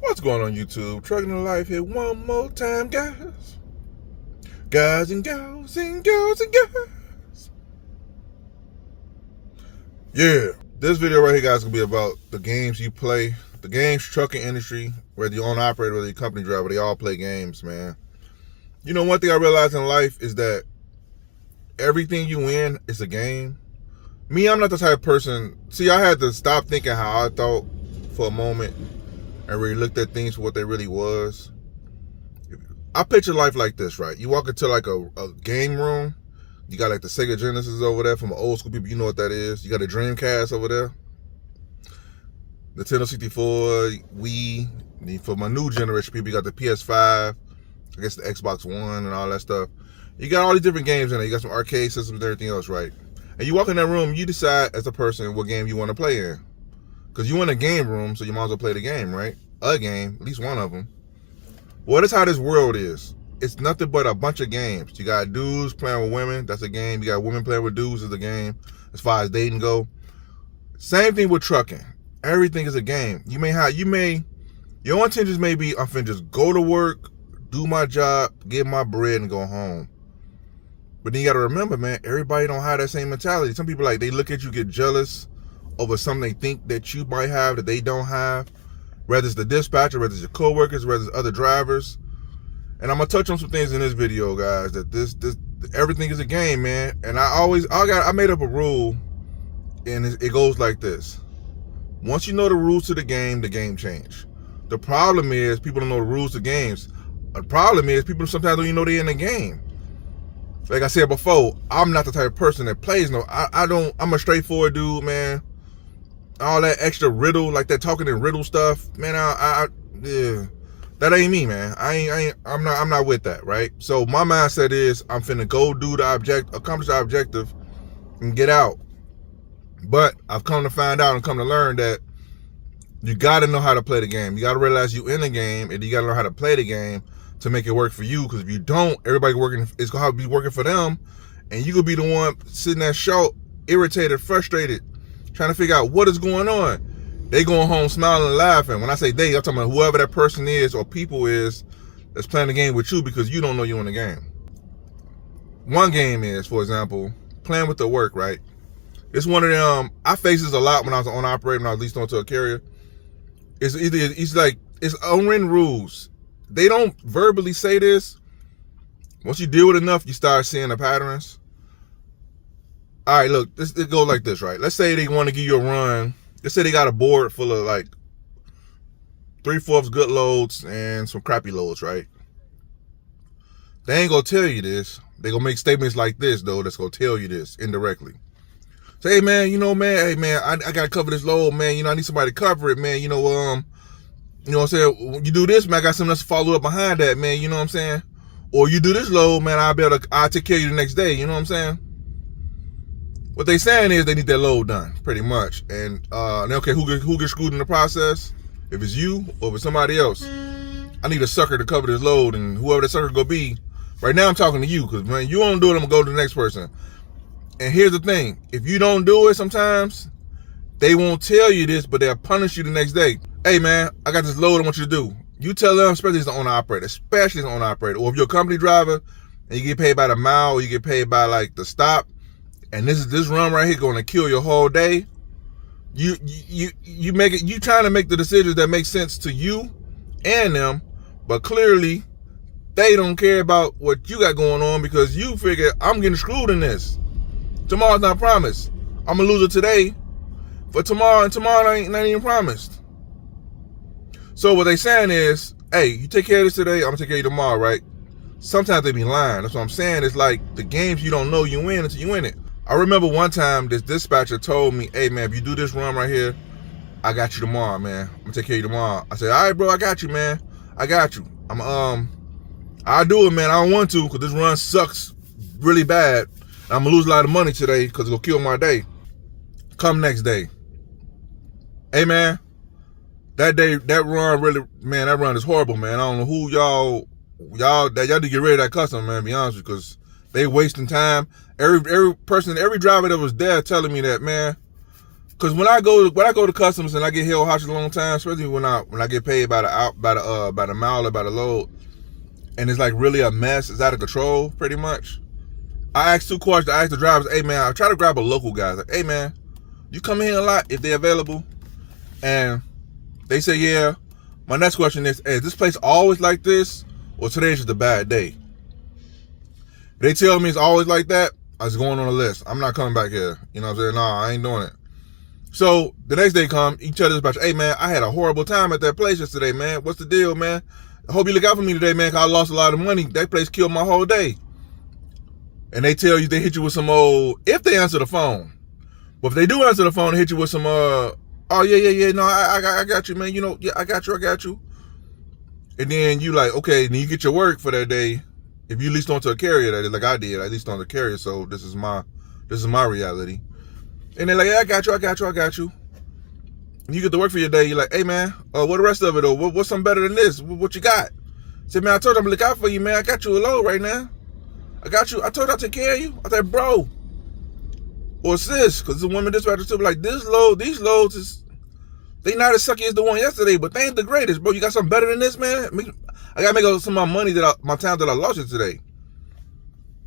What's going on YouTube? Trucking to Life here one more time, guys. Guys and girls and girls and girls. Yeah, this video right here, guys, is going to be about the games you play. The games, trucking industry, whether you're owner operator, whether you're company driver, they all play games, man. You know, one thing I realized in life is that everything you win is a game. Me, I'm not the type of person. See, I had to stop thinking how I thought for a moment and really looked at things for what they really was. I picture life like this, right? You walk into like a game room. You got like the Sega Genesis over there from old school people. You know what that is. You got a Dreamcast over there. Nintendo 64, Wii. For my new generation people, you got the PS5. I guess the Xbox One and all that stuff. You got all these different games in there. You got some arcade systems and everything else, right? And you walk in that room, you decide as a person what game you want to play in. Because you in a game room, so you might as well play the game, right? A game, at least one of them. Well, that's how this world is. It's nothing but a bunch of games. You got dudes playing with women, that's a game. You got women playing with dudes, is a game, as far as dating go. Same thing with trucking. Everything is a game. Your intentions may be, I'm finna just go to work, do my job, get my bread, and go home. But then you gotta remember, man, everybody don't have that same mentality. Some people, like, they look at you, get jealous over something they think that you might have that they don't have. Whether it's the dispatcher, whether it's your coworkers, whether it's other drivers. And I'm gonna touch on some things in this video, guys, that this everything is a game, man. And I made up a rule, and it goes like this. Once you know the rules to the game change. The problem is people don't know the rules to games. The problem is people sometimes don't even know they're in the game. Like I said before, I'm not the type of person that plays I'm a straightforward dude, man. All that extra riddle, like that talking in riddle stuff, man, yeah, that ain't me, man. I'm not with that, right? So my mindset is I'm finna go do accomplish the objective and get out. But I've come to find out and come to learn that you gotta know how to play the game. You gotta realize you in the game, and you gotta know how to play the game to make it work for you. Because if you don't, everybody it's gonna be working for them, and you could be the one sitting there short, irritated, frustrated, trying to figure out what is going on. They going home smiling and laughing. When I say they, I'm talking about whoever that person is or people is that's playing the game with you because you don't know you're in the game. One game is, for example, playing with the work, right? It's one of them, I faced this a lot when I was on operator, when I was leased onto a carrier. It's unwritten rules. They don't verbally say this. Once you deal with enough, you start seeing the patterns. All right, look, it goes like this, right? Let's say they want to give you a run. Let's say they got a board full of like 3/4 good loads and some crappy loads, right? They ain't gonna tell you this. They gonna make statements like this, though, that's gonna tell you this indirectly. Say, hey, man, hey, man, I gotta cover this load, man. I need somebody to cover it, man. You know what I'm saying? When you do this, man, I got something else to follow up behind that, man. You know what I'm saying? Or you do this load, man, I'll take care of you the next day. You know what I'm saying? What they saying is they need that load done, pretty much. And okay, who gets screwed in the process? If it's you or if it's somebody else. I need a sucker to cover this load, and whoever the sucker gonna be. Right now I'm talking to you, because man, you don't do it, I'm gonna go to the next person. And here's the thing, if you don't do it sometimes, they won't tell you this, but they'll punish you the next day. Hey man, I got this load I want you to do. You tell them, especially as the owner operator, or if you're a company driver and you get paid by the mile, or you get paid by like the stop, and this run right here gonna kill your whole day. You trying to make the decisions that make sense to you and them, but clearly they don't care about what you got going on because you figure I'm getting screwed in this. Tomorrow's not promised. I'm gonna lose it today for tomorrow, and tomorrow ain't not even promised. So what they saying is, hey, you take care of this today, I'm gonna take care of you tomorrow, right? Sometimes they be lying. That's what I'm saying. It's like the games you don't know you win until you win it. I remember one time this dispatcher told me, hey man, if you do this run right here, I got you tomorrow, man. I'm gonna take care of you tomorrow. I said, all right, bro, I got you, man. I got you. I'll do it, man. I don't want to because this run sucks really bad. I'm gonna lose a lot of money today because it'll kill my day. Come next day. Hey man, that run is horrible, man. I don't know who y'all need to get rid of that customer, man, to be honest with you, because they wasting time. Every driver that was there telling me that, man, Cause when I go to customs and I get held hostage a long time, especially when I get paid by the mile or by the load, and it's like really a mess, it's out of control pretty much. I ask 2 questions. I ask the drivers, hey man, I try to grab a local guy. Like, hey man, you come here a lot if they're available? And they say yeah. My next question is, hey, is this place always like this, or today's just a bad day? If they tell me it's always like that, I was going on a list. I'm not coming back here. You know what I'm saying? Nah, I ain't doing it. So the next day come, you tell this about, hey man, I had a horrible time at that place yesterday, man. What's the deal, man? I hope you look out for me today, man, because I lost a lot of money. That place killed my whole day. And they tell you, they hit you with some old, if they answer the phone. But if they do answer the phone, they hit you with some, oh yeah, no, I got you, man. You know, yeah, I got you. And then you like, okay, then you get your work for that day. If you leased onto a carrier, that is like I did, I leased on the carrier, so this is my reality. And they're like, yeah, I got you. And you get to work for your day, you're like, hey man, what the rest of it, or what's something better than this? What you got? I said, man, I told you I'm gonna look out for you, man. I got you a load right now. I got you. I told you I'll take care of you. I said, bro, or sis, because the women dispatcher too, like, these loads they not as sucky as the one yesterday, but they ain't the greatest, bro. You got something better than this, man? I gotta make some of my money my time that I lost it today.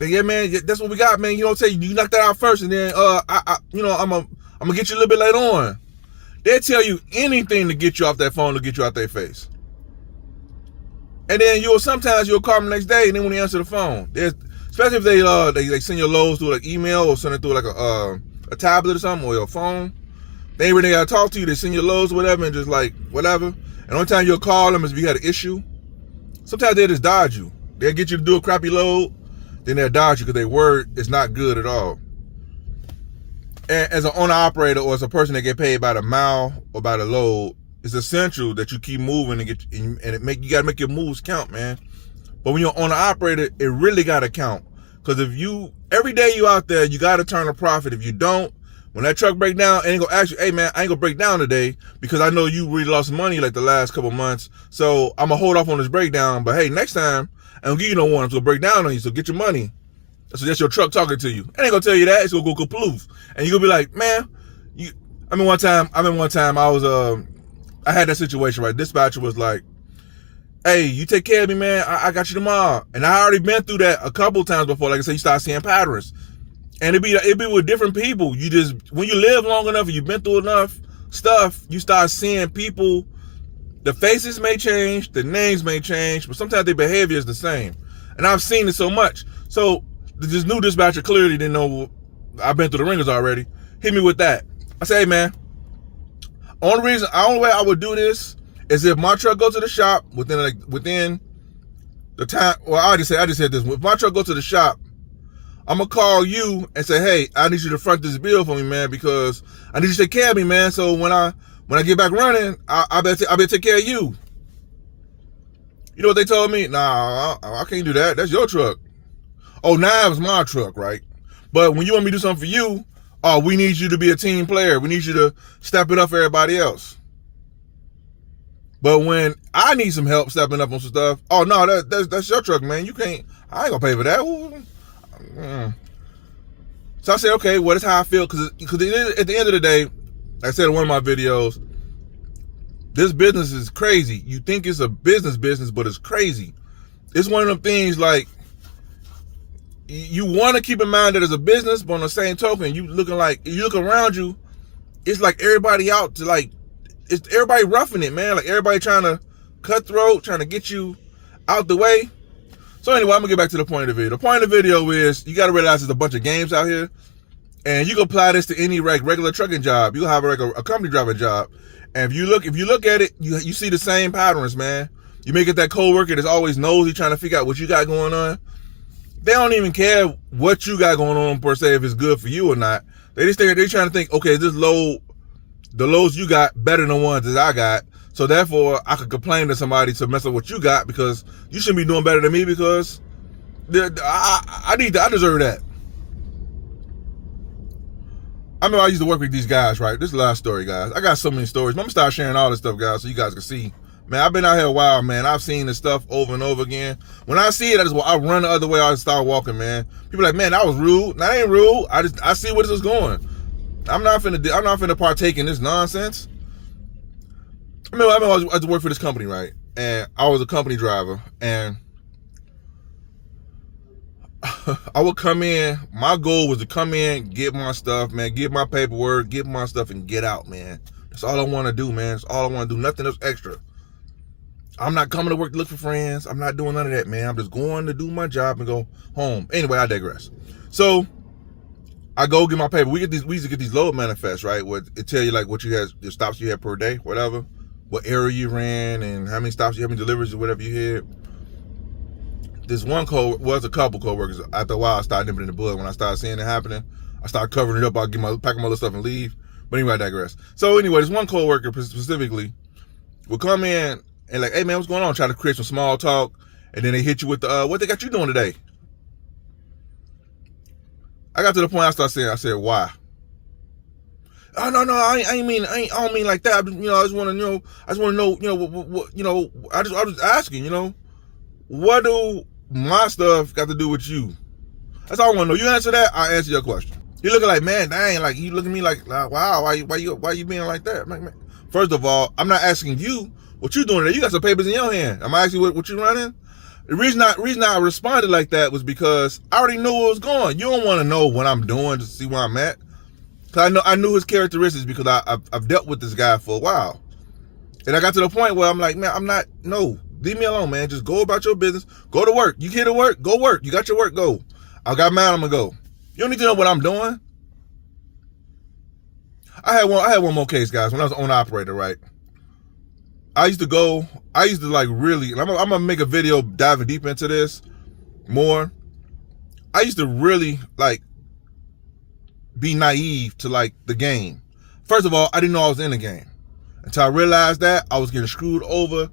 Yeah, man, that's what we got, man. You know, you knock that out first, and then I'm gonna get you a little bit later on. They'll tell you anything to get you off that phone, to get you out their face. And then sometimes you'll call them the next day, and then when they answer the phone, especially if they send your loads through like email or send it through like a tablet or something, or your phone. They ain't really gotta talk to you. They send your loads or whatever, and just like whatever. And the only time you'll call them is if you had an issue. Sometimes they'll just dodge you. They'll get you to do a crappy load, then they'll dodge you because their word is not good at all. And as an owner-operator or as a person that get paid by the mile or by the load, it's essential that you keep moving you gotta make your moves count, man. But when you're an owner-operator, it really gotta count. Because every day you out there, you gotta turn a profit. If you don't, when that truck break down, I ain't gonna ask you, hey man, I ain't gonna break down today because I know you really lost money like the last couple months. So I'm gonna hold off on this breakdown. But hey, next time, I don't give you no warning. I'm gonna break down on you, so get your money. So that's your truck talking to you. I ain't gonna tell you that. It's gonna go kaploof. And you're gonna be like, man, I mean one time I had that situation, right? Dispatcher was like, hey, you take care of me, man. I got you tomorrow. And I already been through that a couple times before. Like I said, you start seeing patterns. And it'd be with different people. When you live long enough and you've been through enough stuff, you start seeing people. The faces may change, the names may change, but sometimes their behavior is the same. And I've seen it so much. So this new dispatcher clearly didn't know I've been through the ringers already. Hit me with that. I say, hey man, only way I would do this is if my truck goes to the shop within the time. Well, I just said this. If my truck goes to the shop, I'm gonna call you and say, hey, I need you to front this bill for me, man, because I need you to take care of me, man. So when I get back running, I better take care of you. You know what they told me? Nah, I can't do that. That's your truck. Oh, now it's my truck, right? But when you want me to do something for you, we need you to be a team player. We need you to step it up for everybody else. But when I need some help stepping up on some stuff, oh no, that's your truck, man. You can't. I ain't gonna pay for that. So I said, okay, well, that's how I feel, because at the end of the day, like I said in one of my videos, this business is crazy. You think it's a business, but it's crazy. It's one of them things like, you want to keep in mind that it's a business, but on the same token, you look around you, it's like everybody out to like, it's everybody roughing it, man. Like everybody trying to cutthroat, trying to get you out the way. So anyway, I'm gonna get back to the point of the video. The point of the video is you gotta realize there's a bunch of games out here, and you can apply this to any regular trucking job. You have a company driving job, and if you look at it, you see the same patterns, man. You may get that coworker that's always nosy, trying to figure out what you got going on. They don't even care what you got going on per se, if it's good for you or not. They're trying to think, okay, the loads you got better than the ones that I got, so therefore I could complain to somebody to mess up what you got because you shouldn't be doing better than me because I deserve that. I remember I used to work with these guys, right? This is the last story, guys. I got so many stories. I'm gonna start sharing all this stuff, guys, so you guys can see. Man, I've been out here a while, man. I've seen this stuff over and over again. When I see it, I run the other way. I start walking, man. People are like, man, that was rude. That ain't rude. I see where this is going. I'm not finna partake in this nonsense. I was work for this company, right? And I was a company driver, and I would come in. My goal was to come in, get my stuff, man, get my paperwork, get my stuff, and get out, man. That's all I want to do, man. That's all I want to do. Nothing else extra. I'm not coming to work to look for friends. I'm not doing none of that, man. I'm just going to do my job and go home. Anyway, I digress. So I go get my paper. We used to get these load manifests, right? Where it tell you like what you had, your stops you had per day, whatever, what area you ran, and how many stops you had, how many deliveries or whatever you had. This one was a couple coworkers. After a while, I started nipping in the bud. When I started seeing it happening, I started covering it up. I'll pack my little stuff and leave. But anyway, I digress. So anyway, this one coworker specifically would come in and like, hey man, what's going on? Try to create some small talk, and then they hit you with the what they got you doing today? I got to the point I said, why? Oh no, I don't mean like that. I just want to know. I just want to know. What I was asking. What do my stuff got to do with you? That's all I want to know. You answer that, I answer your question. You looking like, man, dang, like you looking at me like wow, why you being like that? Man. First of all, I'm not asking you what you doing today. You got some papers in your hand. I'm asking you what you running. The reason I responded like that was because I already knew where it was going. You don't want to know what I'm doing to see where I'm at. Cause I knew his characteristics because I've dealt with this guy for a while. And I got to the point where I'm like, man, leave me alone, man. Just go about your business. Go to work. You here to work? Go work. You got your work, go. I got mine, I'm gonna go. You don't need to know what I'm doing. I had one more case, guys, when I was an owner operator, right? I used to like really, I'm gonna make a video diving deep into this more. I used to really like be naive to like the game. First of all, I didn't know I was in the game. Until I realized that I was getting screwed over.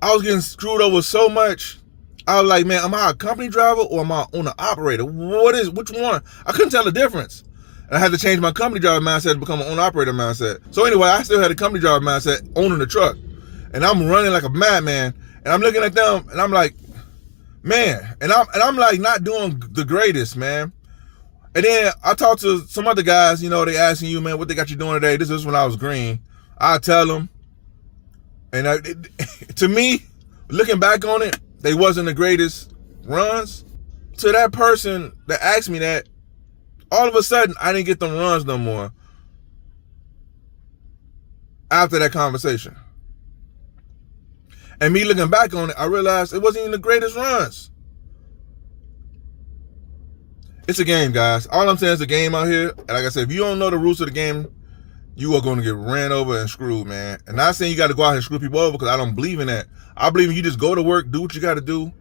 I was getting screwed over so much. I was like, man, am I a company driver or am I an owner operator? Which one? I couldn't tell the difference. And I had to change my company driver mindset to become an owner operator mindset. So anyway, I still had a company driver mindset owning the truck. And I'm running like a madman. And I'm looking at them and I'm like, man, and I'm like not doing the greatest, man. And then I talked to some other guys, they asking you, man, what they got you doing today? This is when I was green. I tell them. And to me, looking back on it, they wasn't the greatest runs. To that person that asked me that, all of a sudden, I didn't get them runs no more after that conversation. And me looking back on it, I realized it wasn't even the greatest runs. It's a game, guys. All I'm saying is a game out here. And like I said, if you don't know the rules of the game, you are going to get ran over and screwed, man. And not saying you got to go out here and screw people over because I don't believe in that. I believe in you just go to work, do what you got to do.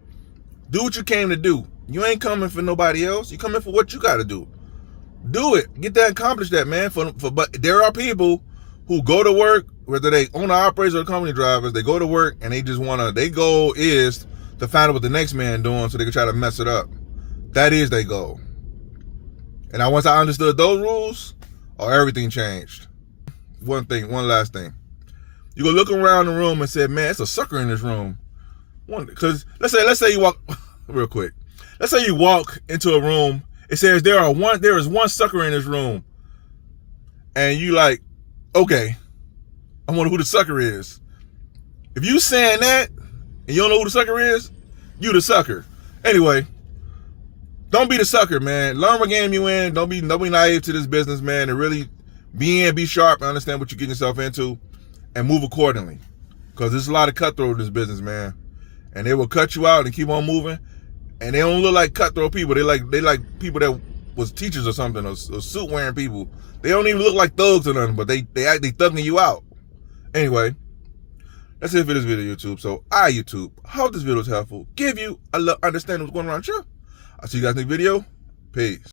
Do what you came to do. You ain't coming for nobody else. You coming for what you got to do. Do it. Get that, accomplish that, man. But there are people who go to work, whether they owner operators or company drivers, they go to work and they just their goal is to find out what the next man doing so they can try to mess it up. That is their goal. And once I understood those rules, everything changed. One last thing. You go look around the room and say, man, it's a sucker in this room. Because let's say you walk real quick. Let's say you walk into a room. It says there is one sucker in this room. And you like, okay, I wonder who the sucker is. If you saying that and you don't know who the sucker is, you the sucker. Anyway, don't be the sucker, man. Learn what game you in. Don't be naive to this business, man. And really be sharp and understand what you're getting yourself into and move accordingly. Because there's a lot of cutthroat in this business, man. And they will cut you out and keep on moving. And they don't look like cutthroat people. They like people that was teachers or something, or suit wearing people. They don't even look like thugs or nothing, but they thugging you out. Anyway, that's it for this video, YouTube. So YouTube, hope this video is helpful. Give you a little understanding what's going on here. I'll see you guys in the next video. Peace.